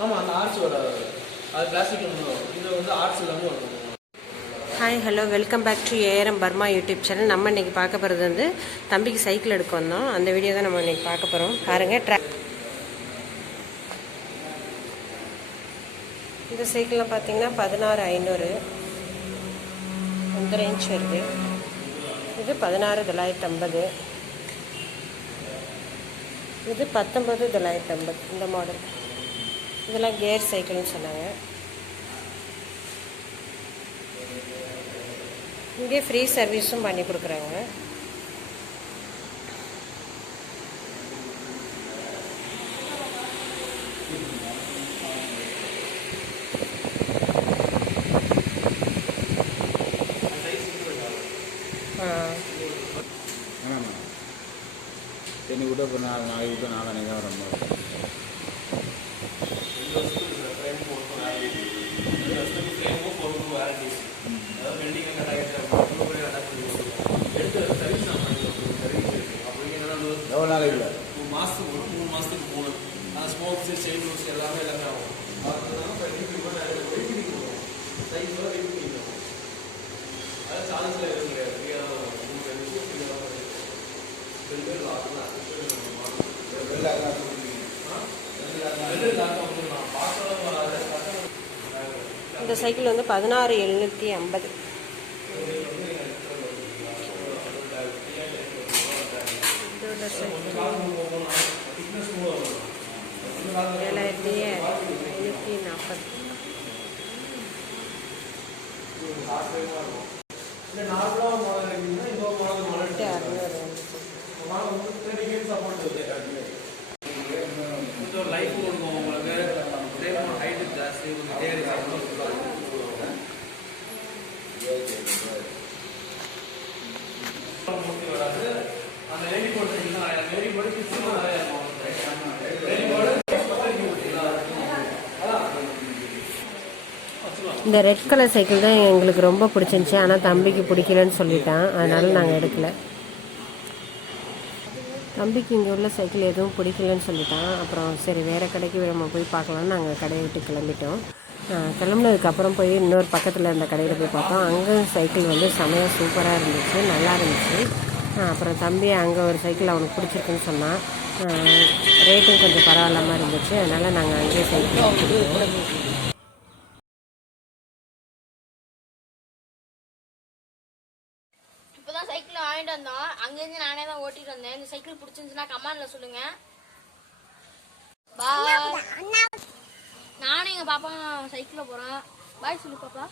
ஆமாம் அந்த ஆர்ட்ஸ் அது பிளாஸ்டிக் இது வந்து ஆர்ட்ஸ் இல்லாமல் வரும். Hi hello welcome back to ARM Burma YouTube channel நம்ம இன்றைக்கி பார்க்க போகிறது வந்து தம்பிக்கு சைக்கிள் எடுக்க வந்தோம். அந்த வீடியோ தான் நம்ம இன்றைக்கி பார்க்க போகிறோம் பாருங்கள் ட்ரா இந்த சைக்கிள்லாம் பார்த்தீங்கன்னா பதினாறு ஐநூறு. அந்த ரேஞ்ச் வருது. இது பதினாறு தொள்ளாயிரத்தி ஐம்பது. இது பத்தொம்பது தொள்ளாயிரத்தி ஐம்பது. இந்த மாடல் இதெல்லாம் கேர் சைக்கிள்னு சொன்னாங்க. இங்கே ஃப்ரீ சர்வீஸும் பண்ணி கொடுக்குறாங்க. ஆ. ஆமாம் தென்னி விட்டு நாலு நாளைக்கு விட்டு அன்னைக்கு தான் வர மாதிரி எவ்வளோ நாளைக்கு மூணு மாதத்துக்கு ஒரு மூணு மாதத்துக்கு மூணு ஸ்மோக்ஸ் செயின் ரூஸ் எல்லாமே எல்லாமே ஆகும் அதனால இப்போ repeat பண்ண அதாவது சார்ஜஸ்ல எதுவும் கிடையாது. free ஆ தான் வரும். மூணு ரெண்டு shoe தான் வரும். ரெண்டு பேர் தான். இந்த சைக்கிள் வந்து பதினாறு எழுநூற்றி ஐம்பது. ஏழாயிரத்தி ஐநூற்றி நாற்பது. இல்லை நார்மலாக மாடல் இருக்குன்னா இன்னொரு மாடல் மாடல் எட்டு அறுநூறு மாடல் வந்து தேர்ட்டி சப்போர்ட் இருக்குது கொஞ்சம் லைஃப் கொடுக்கும் உங்களுக்கு அதே மாதிரி வராது அந்த இந்த ரெட் கலர் சைக்கிள் தான் எங்களுக்கு ரொம்ப பிடிச்சிருந்துச்சி. ஆனால் தம்பிக்கு பிடிக்கலன்னு சொல்லிட்டான். அதனால நாங்கள் எடுக்கலை. தம்பிக்கு இங்கே உள்ள சைக்கிள் எதுவும் பிடிக்கலன்னு சொல்லிட்டான். அப்புறம் சரி வேறு கடைக்கு நம்ம போய் பார்க்கலாம்னு நாங்கள் கடையை விட்டு கிளம்பிட்டோம். கிளம்புனதுக்கப்புறம் போய் இன்னொரு பக்கத்தில் இருந்த கடையில் போய் பார்த்தோம். அங்கே சைக்கிள் வந்து செமையாக சூப்பராக இருந்துச்சு நல்லா இருந்துச்சு. அப்புறம் தம்பி அங்கே ஒரு சைக்கிள் அவனுக்கு பிடிச்சிருக்குன்னு சொன்னான். ரேட்டும் கொஞ்சம் பரவாயில்லாமல் இருந்துச்சு. அதனால் நாங்கள் அங்கேயே சைக்கிள் சைக்கிள் வாங்கிட்டு வந்தோம். அங்கேருந்து நானே தான் ஓட்டிட்டு வந்தேன். இந்த சைக்கிள் பிடிச்சிருந்துச்சுன்னா கமெண்ட்ல சொல்லுங்க. பாய் நானும் எங்க பாப்பா சைக்கிள்ல போறோம். பாய் சொல்லு பாப்பா.